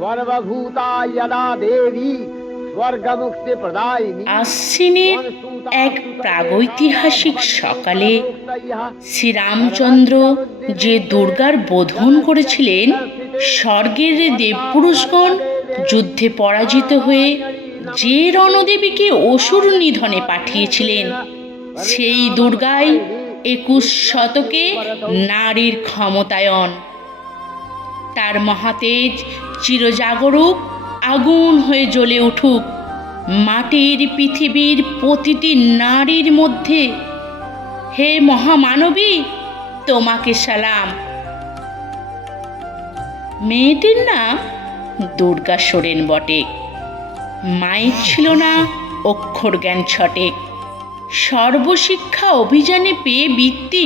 सर्वभूता यदा देवी स्वर्गमुक्ति प्रदायिनी। আশ্বিনের এক প্রাগৈতিহাসিক সকালে শ্রীরামচন্দ্র যে দুর্গার বোধন করেছিলেন, স্বর্গের দেবপুরুষগণ যুদ্ধে পরাজিত হয়ে যে রণদেবীকে অসুর নিধনে পাঠিয়েছিলেন, সেই দুর্গাই 21 শতকে নারীর ক্ষমতায়ন। তার মহাতেজ চিরজাগরুক আগুন হয়ে জ্বলে উঠুক মাটির পৃথিবীর প্রতিটি নারীর মধ্যে। হে মহামানবী, তোমাকে সালাম। মেয়েটির নাম দুর্গা সোরেন বটে। মায়ের ছিল না অক্ষর জ্ঞান ছটেক। সর্বশিক্ষা অভিযানে পেয়ে বৃত্তি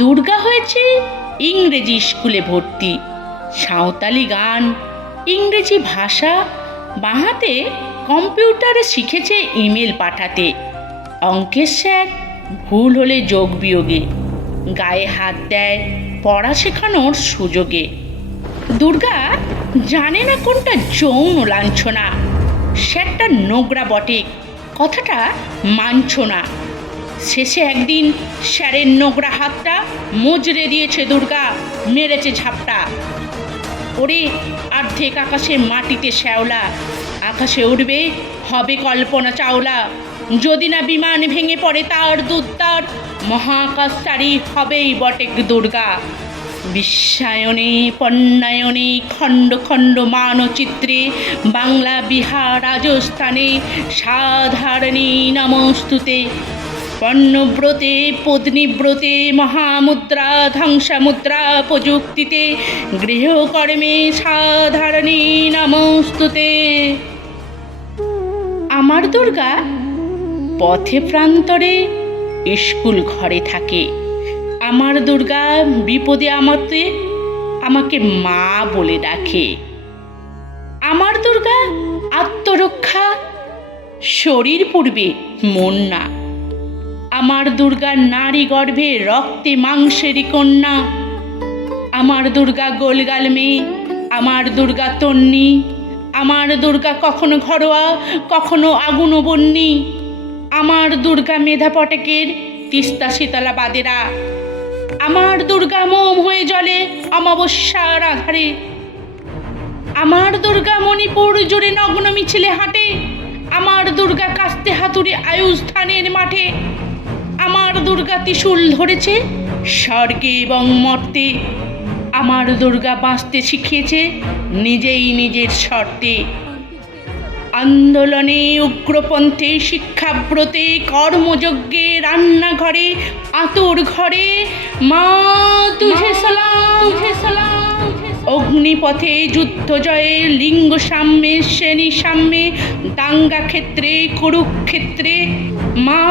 দুর্গা হয়েছে ইংরেজি স্কুলে ভর্তি। সাঁওতালি গান, ইংরেজি ভাষা, বাঁহাতে কম্পিউটারে শিখেছে ইমেল পাঠাতে। অঙ্কের স্যার ভুল হলে যোগ বিয়োগে গায়ে হাত দেয় পড়া শেখানোর সুযোগে। দুর্গা জানে না কোনটা যৌন লাঞ্ছনা। স্যারটা নোংরা বটে, কথাটা মানছ না। শেষে একদিন স্যারের নোংরা হাতটা মজরে দিয়েছে দুর্গা, মেরেছে ঝাপটা। ওরে অর্ধেক আকাশে মাটিতে শ্যাওলা, আকাশে উঠবে হবে কল্পনা চাওলা। যদি না বিমান ভেঙে পড়ে তার দুত্তার, মহাকাশচারী হবেই বটেক দুর্গা। বিশ্বায়নে পণ্যায়নে খণ্ড খণ্ড মানচিত্রে বাংলা বিহার রাজস্থানে সাধারণী নমস্তুতে। পণ্যব্রতে পত্নীব্রতে মহামুদ্রা ধ্বংসামুদ্রা প্রযুক্তিতে গৃহকর্মে সাধারণী নমস্তুতে। আমার দুর্গা পথে প্রান্তরে স্কুল ঘরে থাকে। আমার দুর্গা বিপদে আমাকে মা বলে ডাকে। আমার দুর্গা আত্মরক্ষা, শরীর পূর্বে মন না। আমার দুর্গা নারী গর্ভে রক্তে মাংসেরই কন্যা। আমার দুর্গা গোলগাল মেয়ে, আমার দুর্গা তন্নি। আমার দুর্গা কখনো ঘরোয়া, কখনো আগুন বন্যি। আমার দুর্গা মেধা পটেকের তিস্তা শীতলা বাদেরা। আমার দুর্গা মোম হয়ে জ্বলে অমাবস্যার আধারে। আমার দুর্গা মণিপুর জুড়ে নগ্ন মিছিলে হাঁটে। আমার দুর্গা কাস্তে হাতুড়ে আয়ুষ ধানের মাঠে। আমার দুর্গা ত্রিশূল ধরেছে স্বর্গে এবং মর্তে। আমার দুর্গা বাঁচতে শিখিয়েছে নিজেই নিজের শর্তে। আন্দোলনে, উগ্রপন্থে, শিক্ষাব্রতে, কর্মযজ্ঞে, রান্নাঘরে, আতর ঘরে মা তুঝে সালাম, তুঝে সালাম। অগ্নিপথে, যুদ্ধ জয়ে, লিঙ্গ সাম্যে, শ্রেণী সাম্যে, দাঙ্গা ক্ষেত্রে, কুরুক্ষেত্রে মা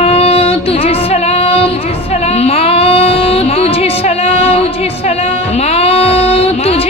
তুঝে সালাম, মা তুঝে সালাম, মা তুঝে